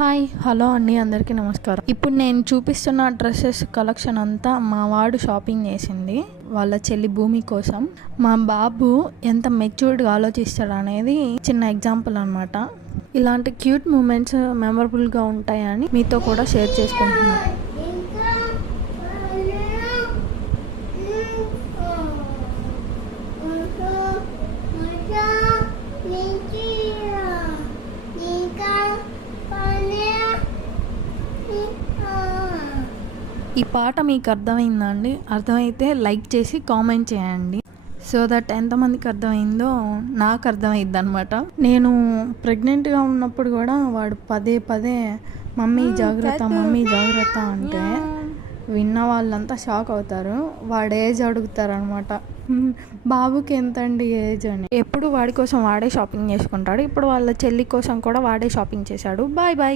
Hi hello అండి, అందరికీ నమస్కారం. ఇప్పుడు నేను చూపిస్తున్న డ్రెస్సెస్ కలెక్షన్ అంతా మా వాడు షాపింగ్ చేసింది వాళ్ళ చెల్లి భూమి కోసం. మా బాబు ఎంత మెచ్యూర్డ్గా ఆలోచిస్తాడు అనేది చిన్న ఎగ్జాంపుల్ అనమాట. ఇలాంటి క్యూట్ మూమెంట్స్ మెమరబుల్గా ఉంటాయని మీతో కూడా షేర్ చేసుకుంటున్నాను. ఈ పాట మీకు అర్థమైందా అండి? అర్థమైతే లైక్ చేసి కామెంట్ చేయండి, సో దట్ ఎంతమందికి అర్థమైందో నాకు అర్థమైద్ది అనమాట. నేను ప్రెగ్నెంట్గా ఉన్నప్పుడు కూడా వాడు పదే పదే మమ్మీ జాగ్రత్త మమ్మీ జాగ్రత్త అంటే విన్న వాళ్ళంతా షాక్ అవుతారు. వాడు ఏజ్ అడుగుతారు అనమాట, బాబుకి ఎంత అండి ఏజ్ అని. ఎప్పుడు వాడి కోసం వాడే షాపింగ్ చేసుకుంటాడు. ఇప్పుడు వాళ్ళ చెల్లి కోసం కూడా వాడే షాపింగ్ చేశాడు. Bye bye.